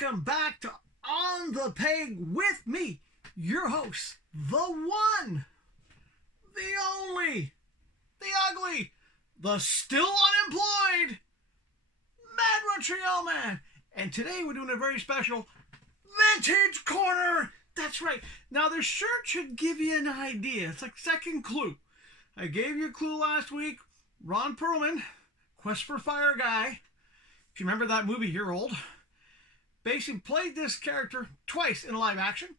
welcome back to On the Peg with me, your host, the one, the only, the ugly, the still unemployed, Mad Montreal Man. And today we're doing a very special Vintage Corner. That's right. Now this shirt should give you an idea. It's like second clue. I gave you a clue last week. Ron Perlman, Quest for Fire guy. If you remember that movie, you're old. Basically played this character twice in live action.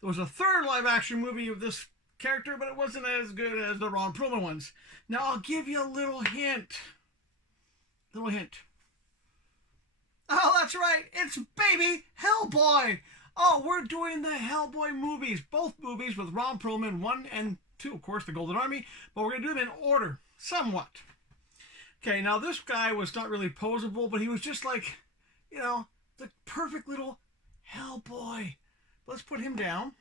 There was a third live action movie of this character, but it wasn't as good as the Ron Perlman ones. Now I'll give you a little hint. Little hint. Oh, that's right. It's baby Hellboy. Oh, we're doing the Hellboy movies. Both movies with Ron Perlman, 1 and 2, of course, the Golden Army. But we're going to do them in order, somewhat. Okay, now this guy was not really posable, but he was just like, you know, the perfect little Hellboy. Let's put him down.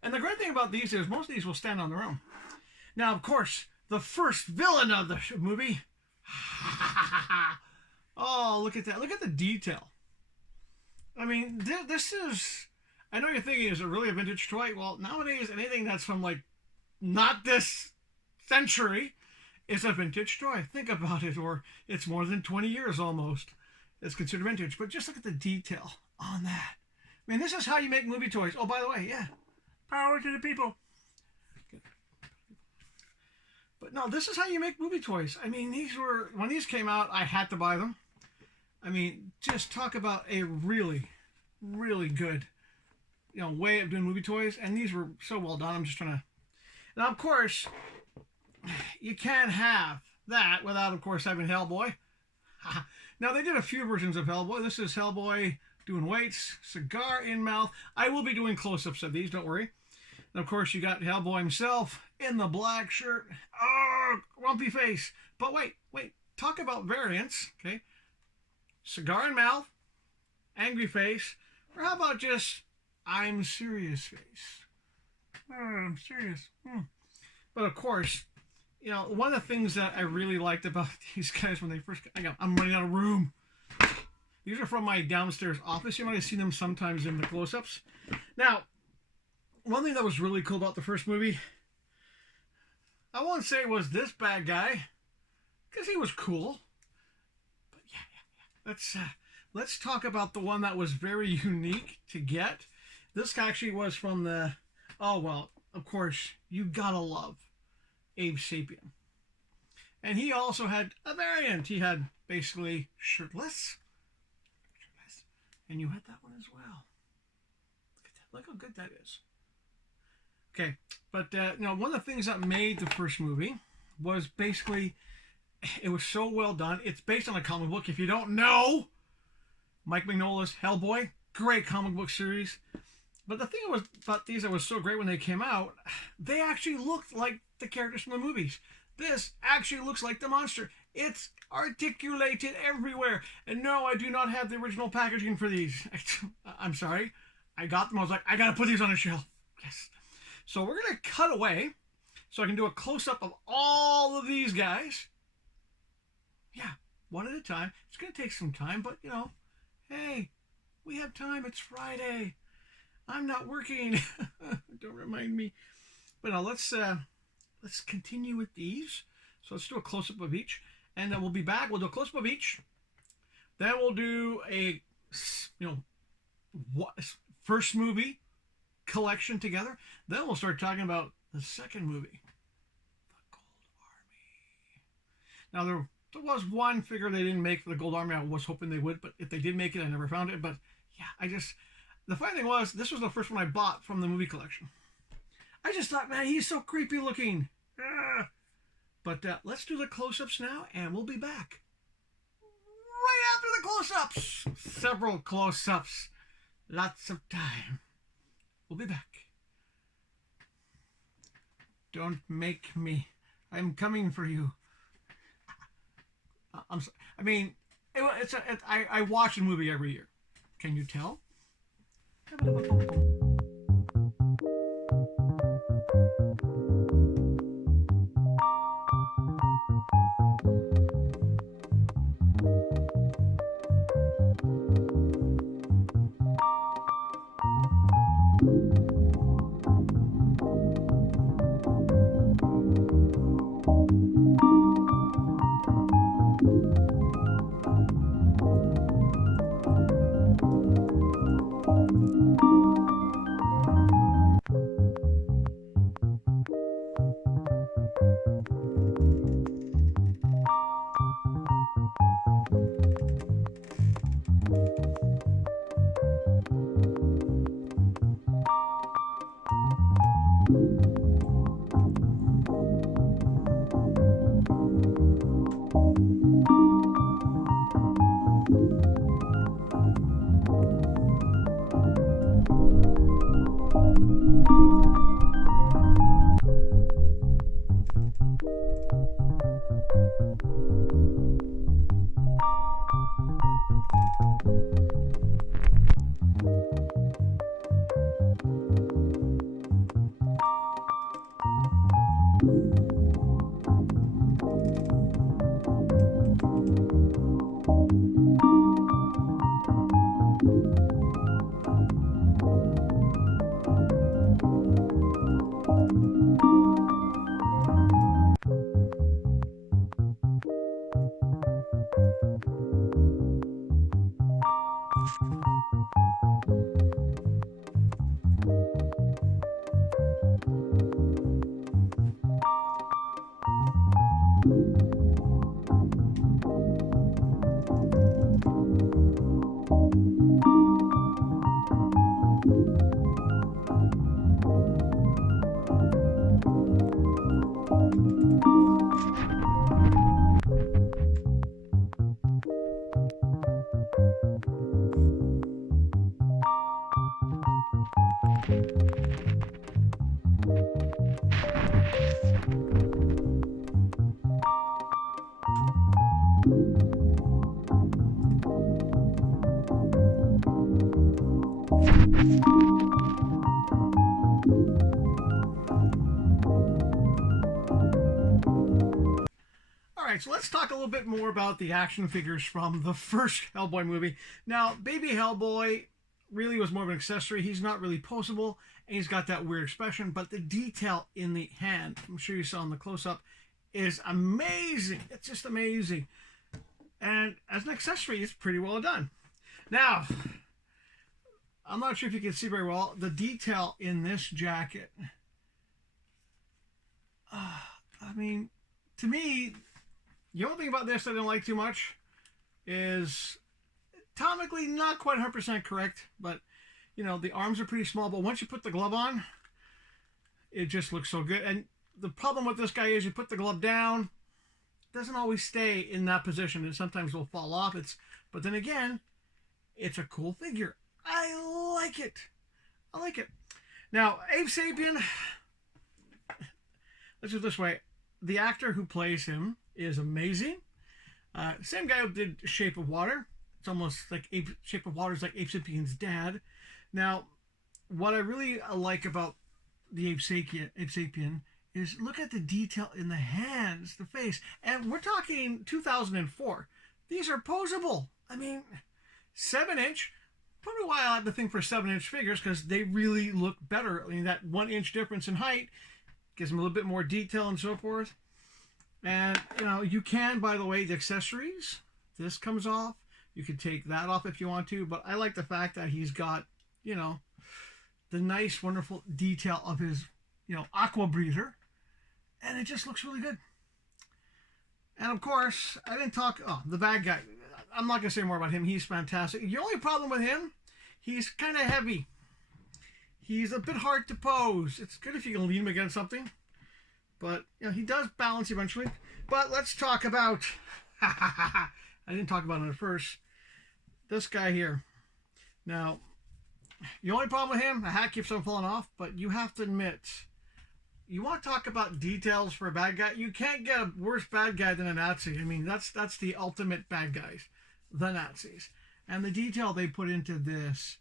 And the great thing about these is most of these will stand on their own. Now, of course, the first villain of the movie. Oh, look at that. Look at the detail. I mean, this is... I know you're thinking, is it really a vintage toy? Well, nowadays, anything that's from, like, not this century is a vintage toy. Think about it. Or it's more than 20 years almost. It's considered vintage. But just look at the detail on that. I mean, this is how you make movie toys. Oh, by the way, yeah. Power to the people. But no, this is how you make movie toys. I mean, these were... When these came out, I had to buy them. I mean, just talk about a really, really good, way of doing movie toys. And these were so well done. I'm just trying to... Now, of course, you can't have that without, of course, having Hellboy. Now, they did a few versions of Hellboy. This is Hellboy doing weights, cigar in mouth. I will be doing close-ups of these, don't worry. And, of course, you got Hellboy himself in the black shirt. Oh, rumpy face. But wait. Talk about variants, okay? Cigar in mouth, angry face, or how about just I'm serious face? Oh, I'm serious. But of course, one of the things that I really liked about these guys when they first... I'm running out of room. These are from my downstairs office. You might have seen them sometimes in the close-ups. Now, one thing that was really cool about the first movie, I won't say it was this bad guy, because he was cool. Let's talk about the one that was very unique to get. This actually was from the... Oh, well, of course, you gotta love Abe Sapien. And he also had a variant. He had basically shirtless. And you had that one as well. Look at that. Look how good that is. Okay, but one of the things that made the first movie was basically... It was so well done. It's based on a comic book. If you don't know, Mike Mignola's Hellboy, great comic book series. But the thing about these that was so great when they came out, they actually looked like the characters from the movies. This actually looks like the monster. It's articulated everywhere. And no, I do not have the original packaging for these. I'm sorry. I got them. I was like, I got to put these on a shelf. Yes. So we're going to cut away so I can do a close-up of all of these guys. Yeah, one at a time. It's going to take some time, but, hey, we have time. It's Friday. I'm not working. Don't remind me. But now let's continue with these. So let's do a close-up of each. And then we'll be back. We'll do a close-up of each. Then we'll do a, first movie collection together. Then we'll start talking about the second movie, The Gold Army. Now, there was one figure they didn't make for the Gold Army. I was hoping they would, but if they did make it, I never found it. But yeah, the funny thing was, this was the first one I bought from the movie collection. I just thought, man, he's so creepy looking. But let's do the close-ups now, and we'll be back right after the close-ups. Several close-ups. Lots of time. We'll be back. Don't make me. I'm coming for you. I'm sorry. I mean, I watch a movie every year. Can you tell? Alright, so let's talk a little bit more about the action figures from the first Hellboy movie. Now, baby Hellboy really was more of an accessory. He's not really poseable, and he's got that weird expression, but the detail in the hand, I'm sure you saw in the close-up, is amazing. It's just amazing. And as an accessory, it's pretty well done. Now, I'm not sure if you can see very well, the detail in this jacket. I mean, to me, the only thing about this I didn't like too much is atomically not quite 100% correct, but, you know, the arms are pretty small, but once you put the glove on, it just looks so good. And the problem with this guy is you put the glove down, it doesn't always stay in that position, and sometimes will fall off. But then again, it's a cool figure. I like it. I like it. Now, Abe Sapien, let's do it this way. The actor who plays him is amazing. Same guy who did Shape of Water. It's almost like Shape of Water is like Abe Sapien's dad. Now, what I really like about the Abe Sapien is look at the detail in the hands, the face. And we're talking 2004. These are posable. I mean, 7-inch. Probably why I have the thing for 7-inch figures, because they really look better. I mean, that 1-inch difference in height gives them a little bit more detail and so forth. And, you know, you can, by the way, the accessories, this comes off. You can take that off if you want to, but I like the fact that he's got, you know, the nice, wonderful detail of his, you know, aqua breather. And it just looks really good. And, of course, I didn't talk, the bad guy. I'm not going to say more about him. He's fantastic. The only problem with him, he's kind of heavy. He's a bit hard to pose. It's good if you can lean him against something. But, you know, he does balance eventually. But let's talk about... I didn't talk about it at first. This guy here. Now, the only problem with him, the hat keeps on falling off, but you have to admit, you want to talk about details for a bad guy, you can't get a worse bad guy than a Nazi. I mean, that's the ultimate bad guys, the Nazis. And the detail they put into this,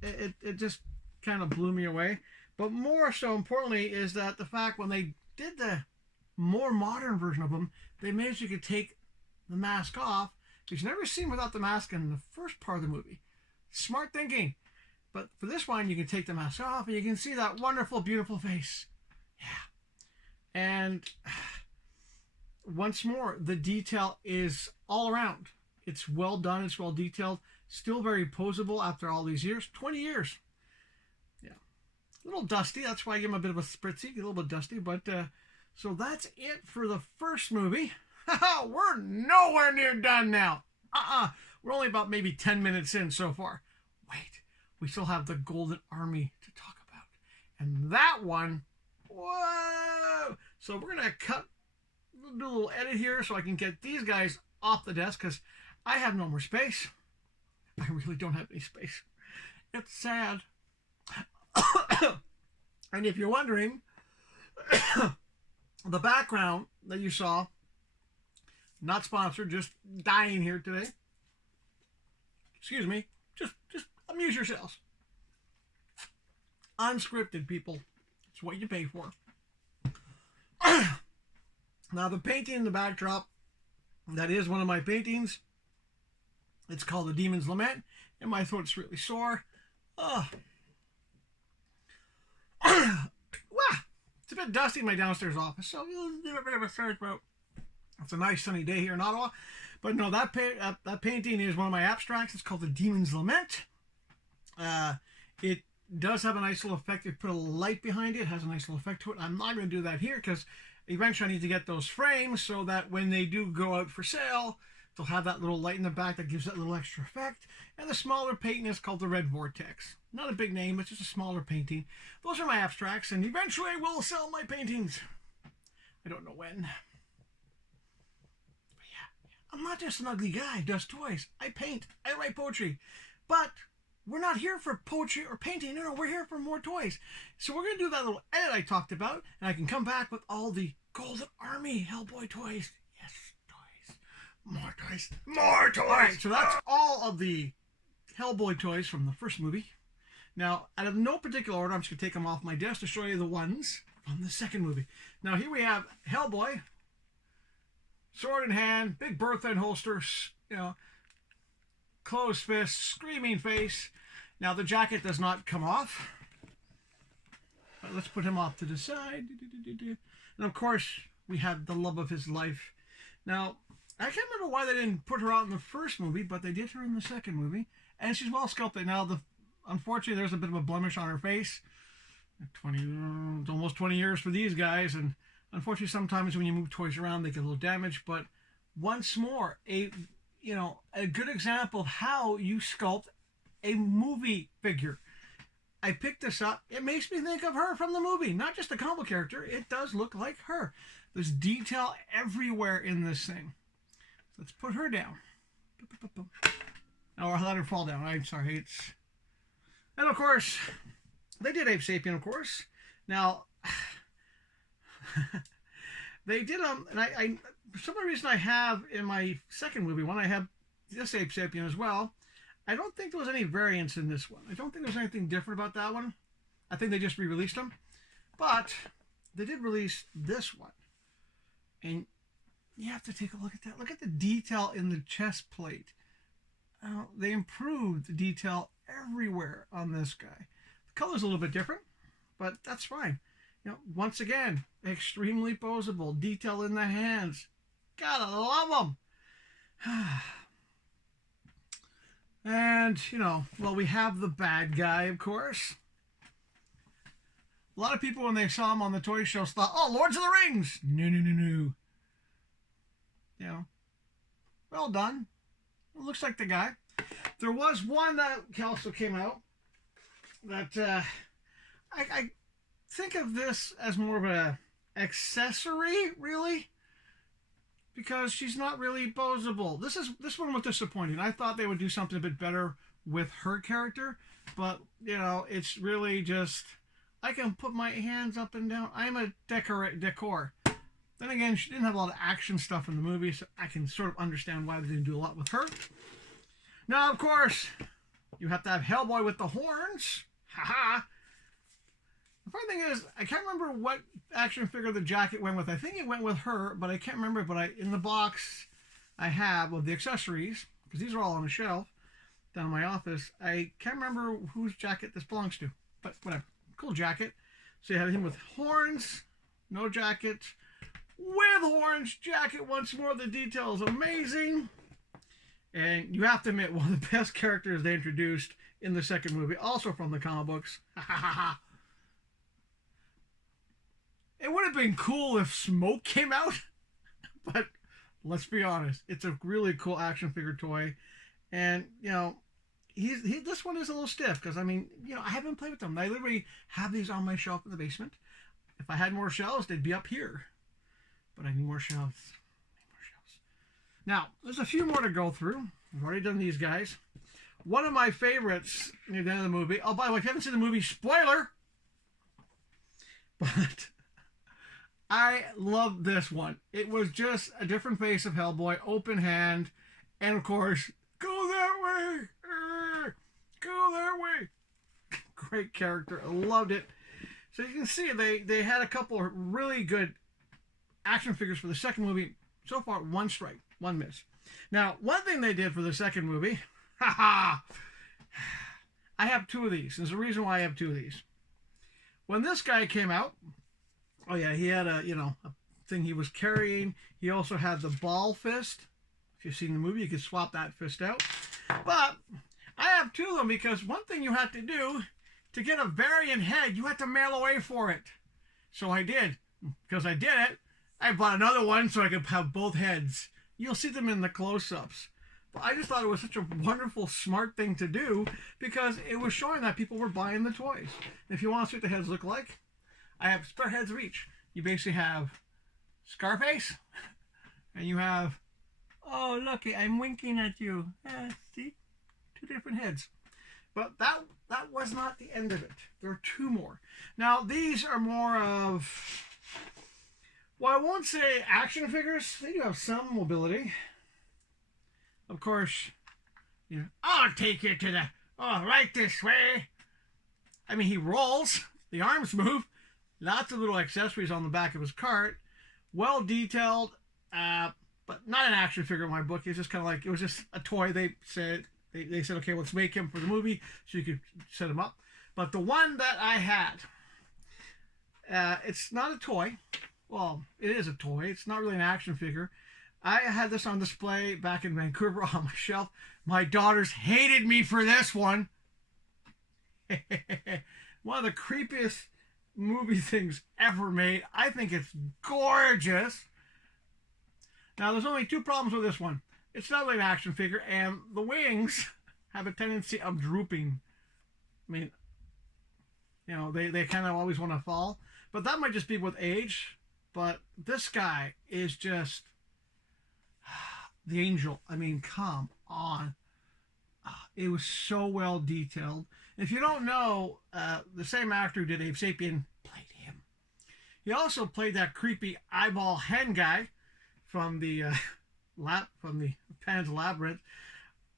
it just kind of blew me away. But more so importantly is that the fact when they did the more modern version of him, they made so you could take the mask off, because you never seen him without the mask in the first part of the movie. Smart thinking. But for this one, you can take the mask off and you can see that wonderful, beautiful face. Yeah. And once more, the detail is all around. It's well done. It's well detailed. Still very posable after all these years. 20 years. Yeah. A little dusty. That's why I give him a bit of a spritzy. A little bit dusty. But so that's it for the first movie. We're nowhere near done now. We're only about maybe 10 minutes in so far. Wait. We still have the Golden Army to talk about. And that one, whoa! So we're going to do a little edit here so I can get these guys off the desk because I have no more space. I really don't have any space. It's sad. And if you're wondering, the background that you saw, not sponsored, just dying here today. Excuse me. Just amuse yourselves. Unscripted, people. It's what you pay for. Now, the painting in the backdrop, that is one of my paintings. It's called The Demon's Lament, and my throat's really sore. It's a bit dusty in my downstairs office, so you'll get a bit of a sore throat. It's a nice sunny day here in Ottawa. But no, that painting is one of my abstracts. It's called The Demon's Lament. It does have a nice little effect. They put a light behind it. It has a nice little effect to it. I'm not going to do that here because eventually I need to get those frames so that when they do go out for sale, they'll have that little light in the back that gives that little extra effect. And the smaller painting is called the Red Vortex. Not a big name, it's just a smaller painting. Those are my abstracts, and eventually I will sell my paintings. I don't know when. But yeah, I'm not just an ugly guy who does toys. I paint, I write poetry. But we're not here for poetry or painting. No, we're here for more toys. So we're going to do that little edit I talked about, and I can come back with all the Golden Army Hellboy toys. Yes, toys. More toys. More toys! Alright, so that's all of the Hellboy toys from the first movie. Now, out of no particular order, I'm just going to take them off my desk to show you the ones from the second movie. Now, here we have Hellboy. Sword in hand, big Bertha and holster, you know, closed fist, screaming face. Now, the jacket does not come off. But let's put him off to the side. And, of course, we have the love of his life. Now, I can't remember why they didn't put her out in the first movie, but they did her in the second movie. And she's well sculpted. Now, unfortunately, there's a bit of a blemish on her face. It's almost 20 years for these guys. And unfortunately, sometimes when you move toys around, they get a little damaged. But once more, a good example of how you sculpt a movie figure. I picked this up. It makes me think of her from the movie. Not just a comic character. It does look like her. There's detail everywhere in this thing. Let's put her down. Or let her fall down. I'm sorry. And of course, they did Ape Sapien, of course. Now, they did and I for some reason I have in my second movie one, I have this Ape Sapien as well. I don't think there was any variance in this one. I don't think there was anything different about that one. I think they just re-released them. But they did release this one. And you have to take a look at that. Look at the detail in the chest plate. They improved the detail everywhere on this guy. The color's a little bit different, but that's fine. You know, once again, extremely posable. Detail in the hands. Gotta love them. And, well, we have the bad guy, of course. A lot of people, when they saw him on the toy shows, thought, oh, Lords of the Rings. No. Well done. It looks like the guy. There was one that also came out that I think of this as more of an accessory, really, because she's not really posable. This one was disappointing. I thought they would do something a bit better with her character, but it's really just I can put my hands up and down. I'm a decor. Then again, she didn't have a lot of action stuff in the movie, so I can sort of understand why they didn't do a lot with her. Now, of course, you have to have Hellboy with the horns. Haha. The funny thing is, I can't remember what action figure the jacket went with. I think it went with her, but I can't remember. But in the box I have of the accessories, because these are all on a shelf, down in my office. I can't remember whose jacket this belongs to, but whatever. Cool jacket. So you have him with horns, no jacket, with horns, jacket once more. The detail is amazing. And you have to admit, one of the best characters they introduced in the second movie, also from the comic books. It would have been cool if Smoke came out, but let's be honest, it's a really cool action figure toy. And, you know, this one is a little stiff because, I mean, you know, I haven't played with them. I literally have these on my shelf in the basement. If I had more shelves, they'd be up here. But I need more shelves. Now, there's a few more to go through. I've already done these guys. One of my favorites near the end of the movie. Oh, by the way, if you haven't seen the movie, spoiler! But I love this one. It was just a different face of Hellboy, open hand, and of course, go that way! Go that way! Great character. I loved it. So you can see they had a couple of really good action figures for the second movie. So far, one strike, one miss. Now, one thing they did for the second movie, I have two of these. There's a reason why I have two of these. When this guy came out, oh yeah, he had a thing he was carrying. He also had the ball fist. If you've seen the movie, you could swap that fist out. But I have two of them because one thing you had to do to get a variant head, you had to mail away for it. So I did. Because I did it, I bought another one so I could have both heads. You'll see them in the close-ups. But I just thought it was such a wonderful, smart thing to do because it was showing that people were buying the toys. If you want to see what the heads look like, I have spare heads of each. You basically have Scarface, and you have, oh, look, I'm winking at you. See? Two different heads. But that was not the end of it. There are two more. Now, these are more of, well, I won't say action figures. They do have some mobility. Of course, you know, I'll take you to the, oh, right this way. I mean, he rolls. The arms move. Lots of little accessories on the back of his cart. Well detailed, but not an action figure in my book. It's just kind of like, it was just a toy. They said, okay, let's make him for the movie so you could set him up. But the one that I had, it's not a toy. Well, it is a toy. It's not really an action figure. I had this on display back in Vancouver on my shelf. My daughters hated me for this one. One of the creepiest movie things ever made. I think it's gorgeous. Now, there's only two problems with this one. It's not really an action figure, and the wings have a tendency of drooping. I mean, you know, they kind of always want to fall. But that might just be with age. But this guy is just the angel. I mean, come on. It was so well detailed. If you don't know, the same actor who did Abe Sapien played him. He also played that creepy eyeball hen guy from the Pan's Labyrinth.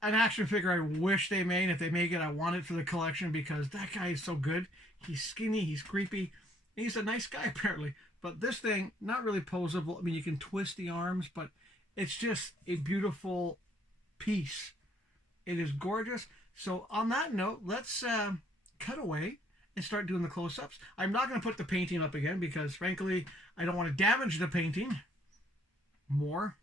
An action figure I wish they made. If they make it, I want it for the collection because that guy is so good. He's skinny, he's creepy, he's a nice guy apparently. But this thing, not really posable. I mean, you can twist the arms, but it's just a beautiful piece. It is gorgeous. So on that note, let's cut away and start doing the close-ups. I'm not going to put the painting up again because, frankly, I don't want to damage the painting more.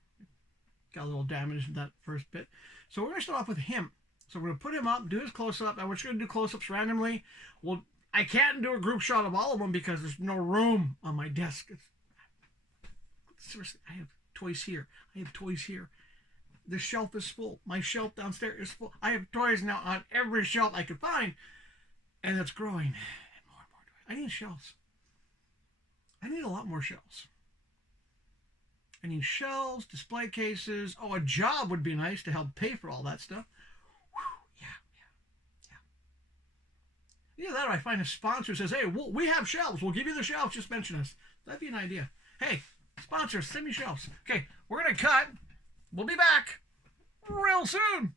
Got a little damage in that first bit. So we're going to start off with him. So we're going to put him up, do his close-up, and we're just going to do close-ups randomly. I can't do a group shot of all of them because there's no room on my desk. Seriously, I have toys here. I have toys here. The shelf is full. My shelf downstairs is full. I have toys now on every shelf I could find. And it's growing. And more and more toys. I need shelves. I need a lot more shelves. I need shelves, display cases. Oh, a job would be nice to help pay for all that stuff. Whew, yeah. Either that or I find a sponsor who says, hey, we have shelves. We'll give you the shelves. Just mention us. That'd be an idea. Hey, sponsors, send me shelves. Okay, we're going to cut. We'll be back real soon.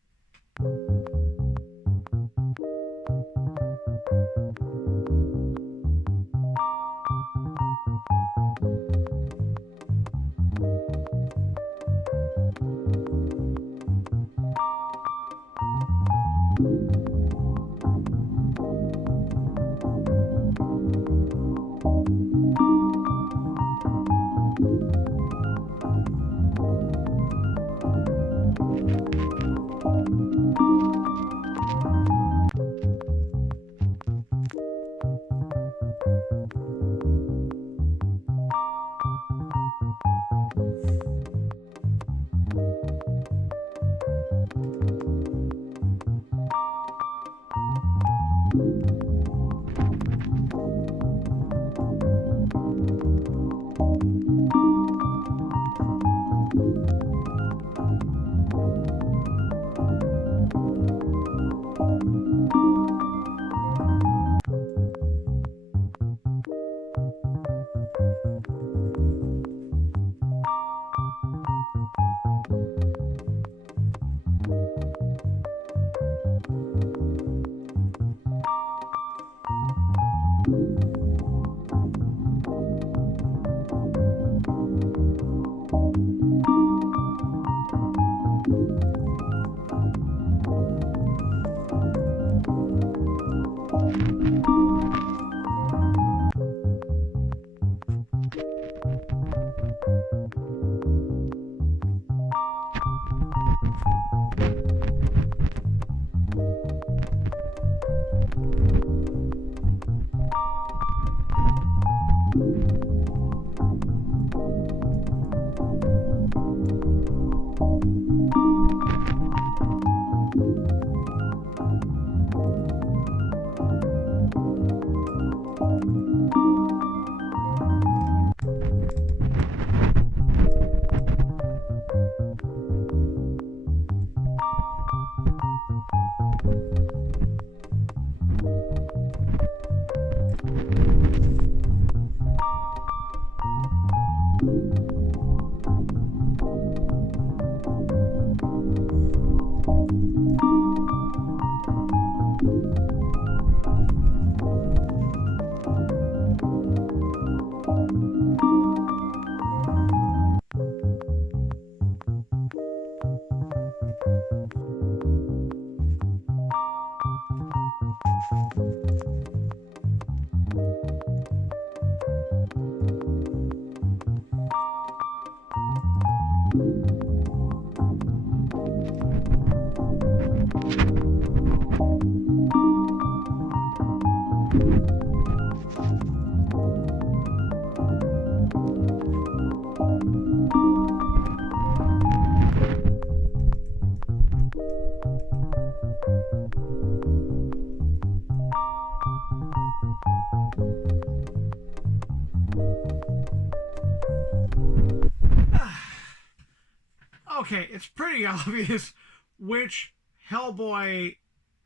Okay, it's pretty obvious which Hellboy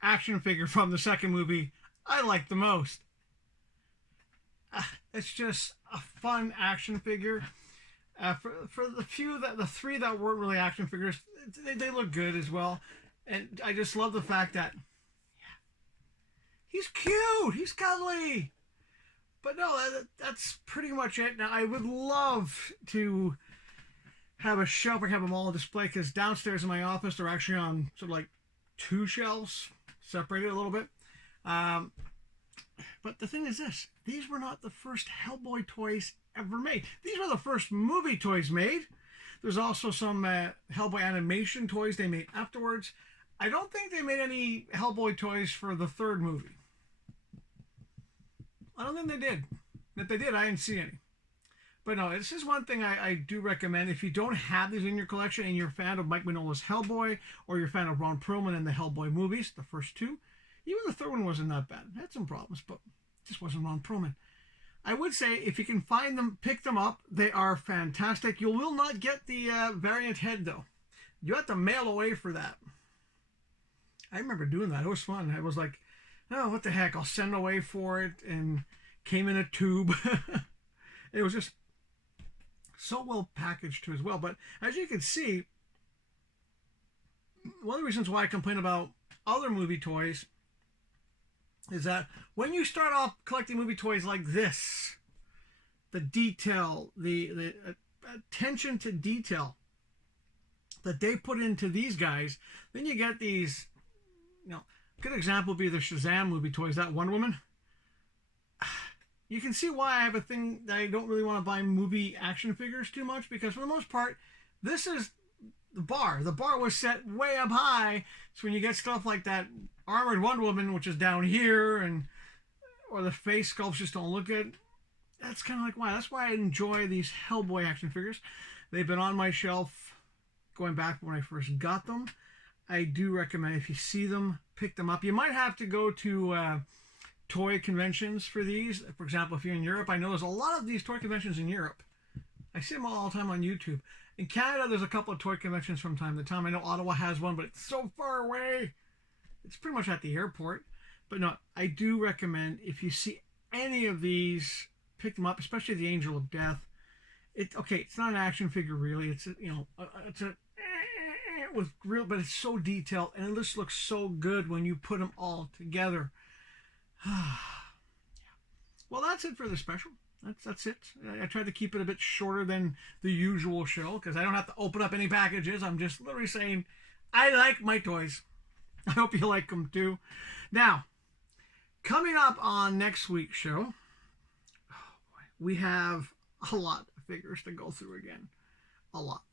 action figure from the second movie I like the most. It's just a fun action figure. For the three that weren't really action figures, they look good as well. And I just love the fact that he's cute, he's cuddly. But no, that's pretty much it. Now, I would love to have a shelf or have them all on display, because downstairs in my office they're actually on sort of like two shelves, separated a little bit. But the thing is this, these were not the first Hellboy toys ever made. These were the first movie toys made. There's also some Hellboy animation toys they made afterwards. I don't think they made any Hellboy toys for the third movie. I don't think they did. If they did, I didn't see any. But no, this is one thing I do recommend. If you don't have these in your collection and you're a fan of Mike Mignola's Hellboy, or you're a fan of Ron Perlman and the Hellboy movies, the first two, even the third one wasn't that bad. It had some problems, but it just wasn't Ron Perlman. I would say if you can find them, pick them up. They are fantastic. You will not get the variant head, though. You have to mail away for that. I remember doing that. It was fun. I was like, oh, what the heck? I'll send away for it, and came in a tube. It was just so well packaged too as well. But as you can see, one of the reasons why I complain about other movie toys is that when you start off collecting movie toys like this, the detail, the attention to detail that they put into these guys, then you get these, you know, a good example would be the Shazam movie toys, that Wonder Woman. You can see why I have a thing that I don't really want to buy movie action figures too much, because for the most part, this is the bar. The bar was set way up high, so when you get stuff like that Armored Wonder Woman, which is down here, and or the face sculpts just don't look good, that's kind of like why. That's why I enjoy these Hellboy action figures. They've been on my shelf going back when I first got them. I do recommend if you see them, pick them up. You might have to go to toy conventions for these. For example, if you're in Europe, I know there's a lot of these toy conventions in Europe. I see them all the time on YouTube. In Canada, there's a couple of toy conventions from time to time. I know Ottawa has one, but it's so far away. It's pretty much at the airport. But no, I do recommend if you see any of these, pick them up, especially the Angel of Death. It's not an action figure really. It's it's a with real, but it's so detailed and it just looks so good when you put them all together. Well, that's it for the special. That's it. I tried to keep it a bit shorter than the usual show because I don't have to open up any packages. I'm just literally saying I like my toys. I hope you like them too. Now, coming up on next week's show, we have a lot of figures to go through again. A lot.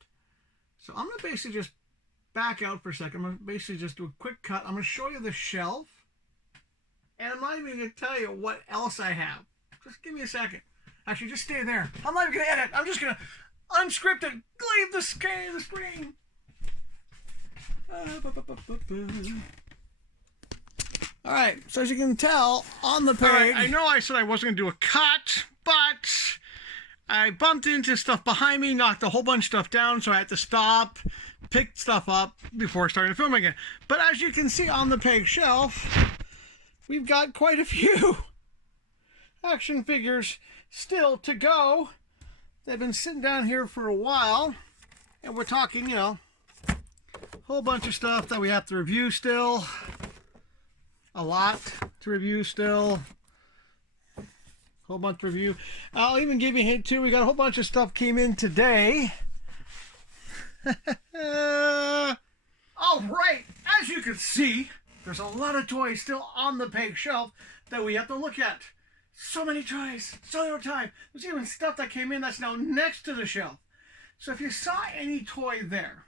So I'm going to basically just back out for a second. I'm going to basically just do a quick cut. I'm going to show you the shelf. And I'm not even going to tell you what else I have. Just give me a second. Actually, just stay there. I'm not even going to edit. I'm just going to unscripted leave the screen. All right. So as you can tell on the page. Right, I know I said I wasn't going to do a cut, but I bumped into stuff behind me, knocked a whole bunch of stuff down, so I had to stop, pick stuff up before starting to film again. But as you can see on the peg shelf, we've got quite a few action figures still to go. They've been sitting down here for a while, and we're talking, a whole bunch of stuff that we have to review still. A lot to review still. Whole bunch to review. I'll even give you a hint too. We got a whole bunch of stuff came in today. All right, as you can see, there's a lot of toys still on the peg shelf that we have to look at. So many toys, so little time. There's even stuff that came in that's now next to the shelf. So if you saw any toy there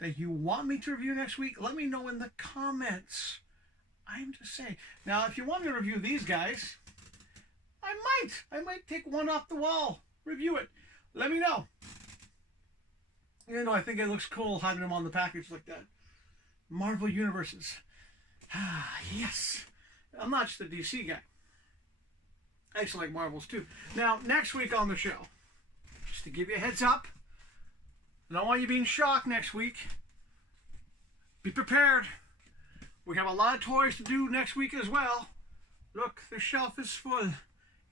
that you want me to review next week, let me know in the comments. I'm just saying. Now, if you want me to review these guys, I might take one off the wall, review it. Let me know. I think it looks cool having them on the package like that. Marvel Universes. Yes. I'm not just a DC guy. I actually like Marvels too. Now, next week on the show, just to give you a heads up, I don't want you being shocked next week. Be prepared. We have a lot of toys to do next week as well. Look, the shelf is full.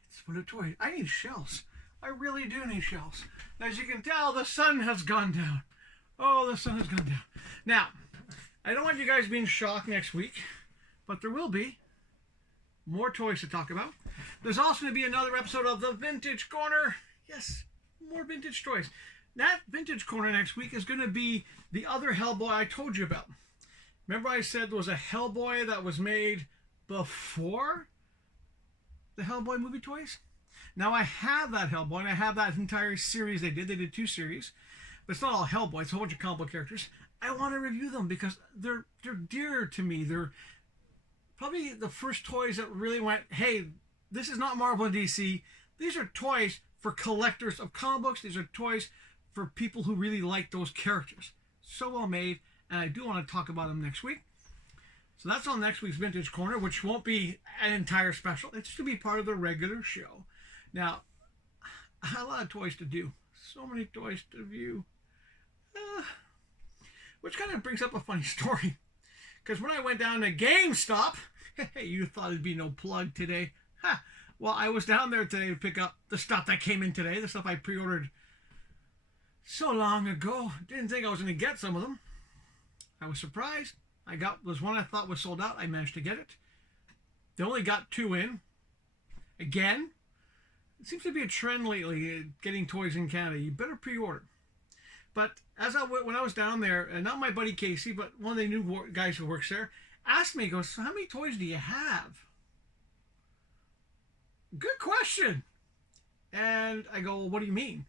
It's full of toys. I need shelves. I really do need shelves. As you can tell, the sun has gone down. Oh, the sun has gone down. Now, I don't want you guys being shocked next week, but there will be more toys to talk about. There's also going to be another episode of the Vintage Corner. Yes, more vintage toys. That Vintage Corner next week is going to be the other Hellboy I told you about. Remember I said there was a Hellboy that was made before the Hellboy movie toys? Now I have that Hellboy, and I have that entire series they did. They did 2 series. But it's not all Hellboy. It's a whole bunch of comic book characters. I want to review them because they're dear to me. They're probably the first toys that really went, hey, this is not Marvel and DC. These are toys for collectors of comic books. These are toys for people who really like those characters. So well made, and I do want to talk about them next week. So that's on next week's Vintage Corner, which won't be an entire special. It's just to be part of the regular show. Now, a lot of toys to do. So many toys to view. Which kind of brings up a funny story. Because when I went down to GameStop, hey, you thought it'd be no plug today. Ha! Well, I was down there today to pick up the stuff that came in today, the stuff I pre-ordered so long ago. Didn't think I was going to get some of them. I was surprised. There's one I thought was sold out. I managed to get it. They only got 2 in. Again, it seems to be a trend lately, getting toys in Canada. You better pre-order. But when I was down there, and not my buddy Casey, but one of the new guys who works there, asked me, he goes, so how many toys do you have? Good question. And I go, well, what do you mean?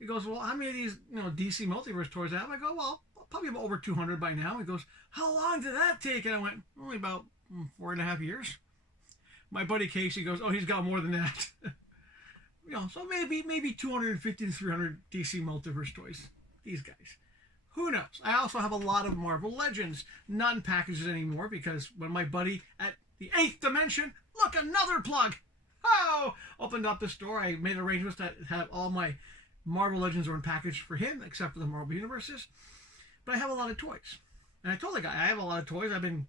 He goes, well, how many of these DC Multiverse toys do I have? I go, well, probably about over 200 by now. He goes, how long did that take? And I went, only about 4.5 years. My buddy Casey goes, oh, he's got more than that. So maybe 250 to 300 DC Multiverse toys. These guys. Who knows? I also have a lot of Marvel Legends, not in packages anymore, because when my buddy at the 8th dimension, look, another plug, opened up the store, I made arrangements to have all my Marvel Legends were in package for him, except for the Marvel Universes. But I have a lot of toys. And I told the guy, I have a lot of toys. I've been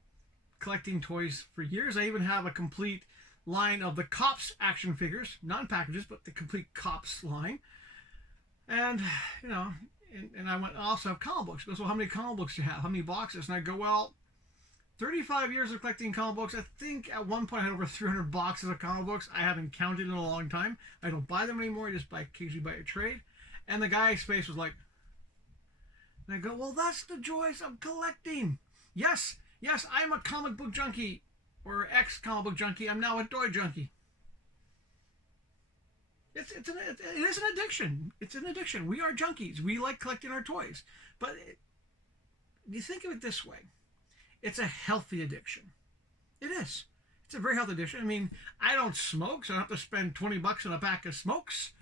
collecting toys for years. I even have a complete line of the Cops action figures, not in packages, but the complete Cops line. And, you know, and I went, also have comic books. He goes, well, how many comic books do you have? How many boxes? And I go, well, 35 years of collecting comic books. I think at one point I had over 300 boxes of comic books. I haven't counted in a long time. I don't buy them anymore. I just occasionally buy a trade. And the guy's face was like, and I go, well, that's the joys of collecting. Yes, I'm a comic book junkie, or ex-comic book junkie. I'm now a toy junkie. It is an addiction. It's an addiction. We are junkies. We like collecting our toys. But you think of it this way. It's a healthy addiction. It is. It's a very healthy addiction. I mean, I don't smoke, so I don't have to spend $20 on a pack of smokes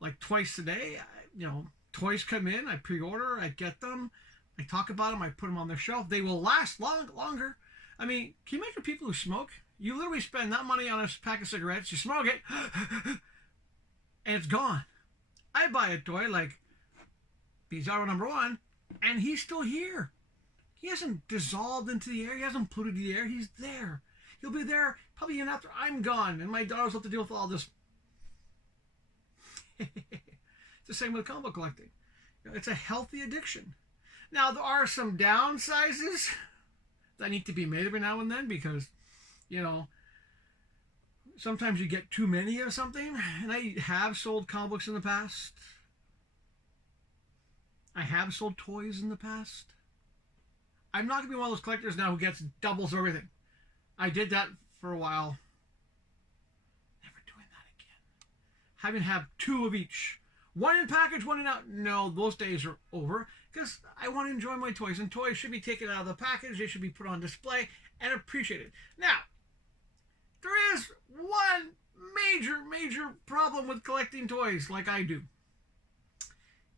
like twice a day. Toys come in, I pre-order, I get them, I talk about them, I put them on the shelf. They will last longer. I mean, can you imagine people who smoke? You literally spend that money on a pack of cigarettes, you smoke it, and it's gone. I buy a toy like Bizarro #1, and he's still here. He hasn't dissolved into the air. He hasn't polluted the air. He's there. He'll be there probably even after I'm gone, and my daughters will have to deal with all this. It's the same with comic book collecting. It's a healthy addiction. Now, there are some downsizes that need to be made every now and then because, sometimes you get too many of something. And I have sold comic books in the past. I have sold toys in the past. I'm not going to be one of those collectors now who gets doubles everything. I did that for a while. Never doing that again. Having to have 2 of each. 1 in package, 1 in out. No, those days are over because I want to enjoy my toys. And toys should be taken out of the package. They should be put on display and appreciated. Now, there is one major problem with collecting toys like I do.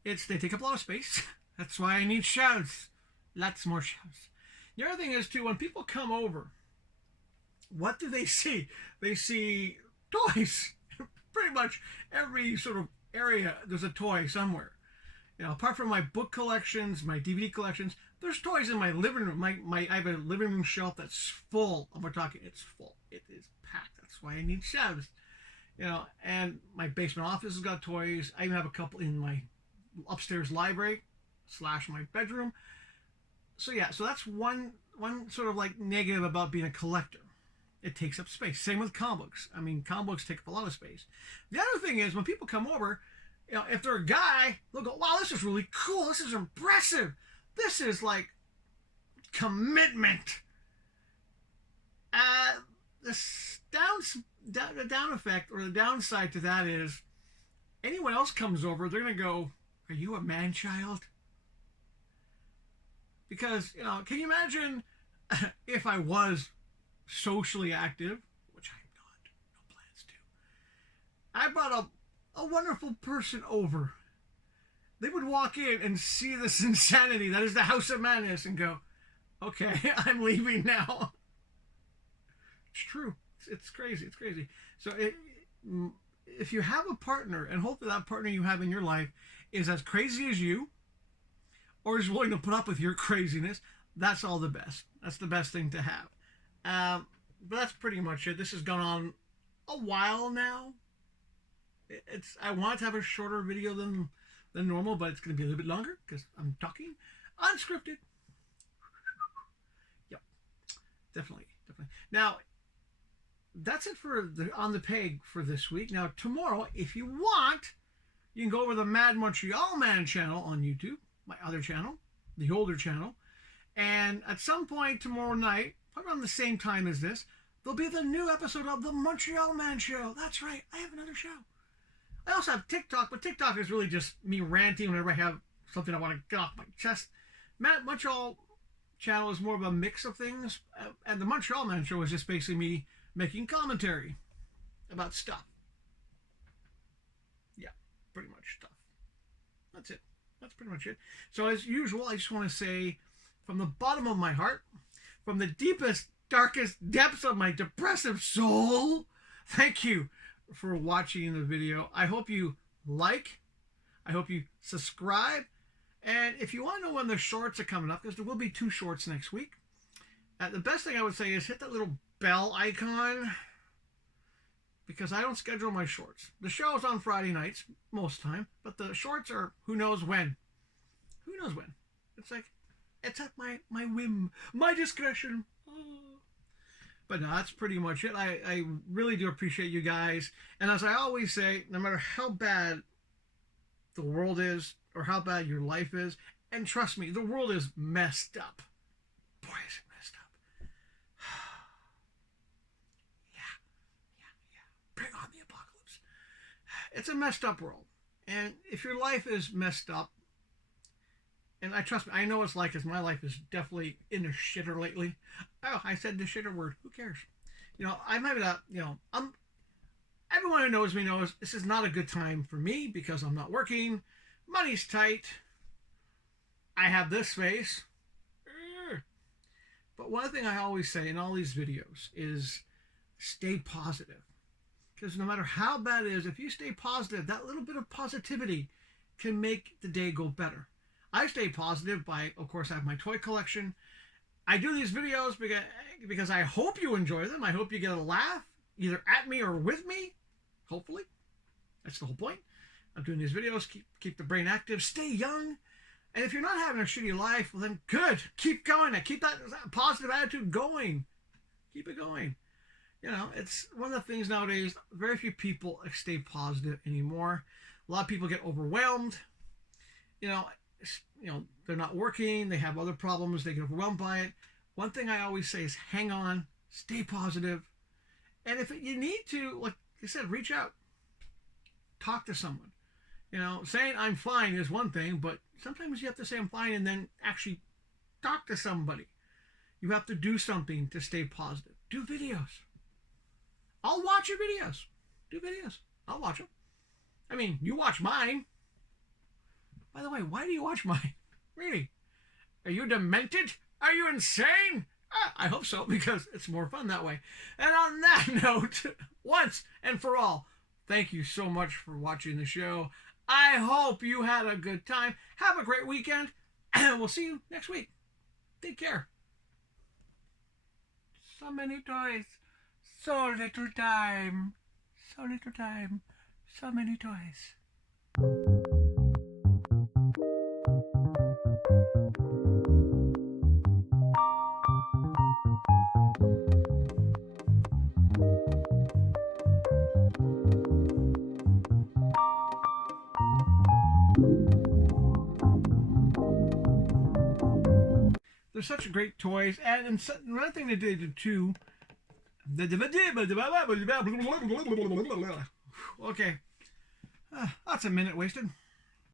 They take up a lot of space. That's why I need shelves. Lots more shelves. The other thing is, too, when people come over, what do they see? They see toys. Pretty much every sort of area, there's a toy somewhere. Apart from my book collections, my DVD collections, there's toys in my living room. I have a living room shelf that's full. It's full. It is packed. That's why I need shelves. And my basement office has got toys. I even have a couple in my upstairs library / my bedroom. So that's one sort of like negative about being a collector. It takes up space. Same with comic books. I mean, comic books take up a lot of space. The other thing is when people come over, if they're a guy, they'll go, wow, this is really cool. This is impressive. This is like commitment. The down effect or the downside to that is anyone else comes over, they're going to go, are you a man-child? Because, can you imagine if I was socially active, which I'm not, no plans to. I brought a wonderful person over. They would walk in and see this insanity that is the House of Madness and go, okay, I'm leaving now. It's true. It's crazy. It's crazy. So if you have a partner, and hopefully that partner you have in your life is as crazy as you, or is willing to put up with your craziness, that's all the best. That's the best thing to have. But that's pretty much it. This has gone on a while now. I want to have a shorter video than normal, but it's going to be a little bit longer because I'm talking unscripted. Yep, definitely. Now, that's it for On the Peg for this week. Now, tomorrow, if you want, you can go over the Mad Montreal Man channel on YouTube, my other channel, the older channel, and at some point tomorrow night, probably around the same time as this, there'll be the new episode of the Montreal Man Show. That's right, I have another show. I also have TikTok, but TikTok is really just me ranting whenever I have something I want to get off my chest. Montreal channel is more of a mix of things, and the Montreal Man Show is just basically me making commentary about stuff. Yeah, pretty much stuff. That's it. that's pretty much it. So as usual, I just want to say from the bottom of my heart, from the deepest, darkest depths of my depressive soul, thank you for watching the video. I hope you like, I hope you subscribe, and if you want to know when the shorts are coming up, because there will be 2 shorts next week, the best thing I would say is hit that little bell icon, because I don't schedule my shorts. The show's on Friday nights most time, but the shorts are who knows when. Who knows when? It's like, it's at my whim, my discretion. Oh. But no, that's pretty much it. I really do appreciate you guys. And as I always say, no matter how bad the world is or how bad your life is, and trust me, the world is messed up. Boy, is it messed up. Yeah. Bring on the apocalypse. It's a messed up world. And if your life is messed up, and trust me, I know it's like, as my life is definitely in the shitter lately. Oh, I said the shitter word. Who cares? You know, I'm having a, everyone who knows me knows this is not a good time for me because I'm not working. Money's tight. I have this face. But one thing I always say in all these videos is stay positive. Because no matter how bad it is, if you stay positive, that little bit of positivity can make the day go better. I stay positive by, of course, I have my toy collection. I do these videos because I hope you enjoy them. I hope you get a laugh, either at me or with me, hopefully. That's the whole point. I'm doing these videos, keep the brain active, stay young. And if you're not having a shitty life, well then good. Keep going. Keep that positive attitude going. Keep it going. You know, it's one of the things nowadays, very few people stay positive anymore. A lot of people get overwhelmed. You know, they're not working, they have other problems, they get overwhelmed by it. One thing I always say is hang on, stay positive, and if you need to, like I said, reach out, talk to someone. You know, saying I'm fine is one thing, but sometimes you have to say I'm fine and then actually talk to somebody. You have to do something to stay positive. Do videos. I'll watch your videos. Do videos. I'll watch them. I mean, you watch mine. By the way, why do you watch mine? Really? Are you demented? Are you insane? I hope so, because it's more fun that way. And on that note, once and for all, thank you so much for watching the show. I hope you had a good time. Have a great weekend, and we'll see you next week. Take care. So many toys. So little time. So little time. So many toys. They're such great toys, and another thing they did too. Okay, that's a minute wasted.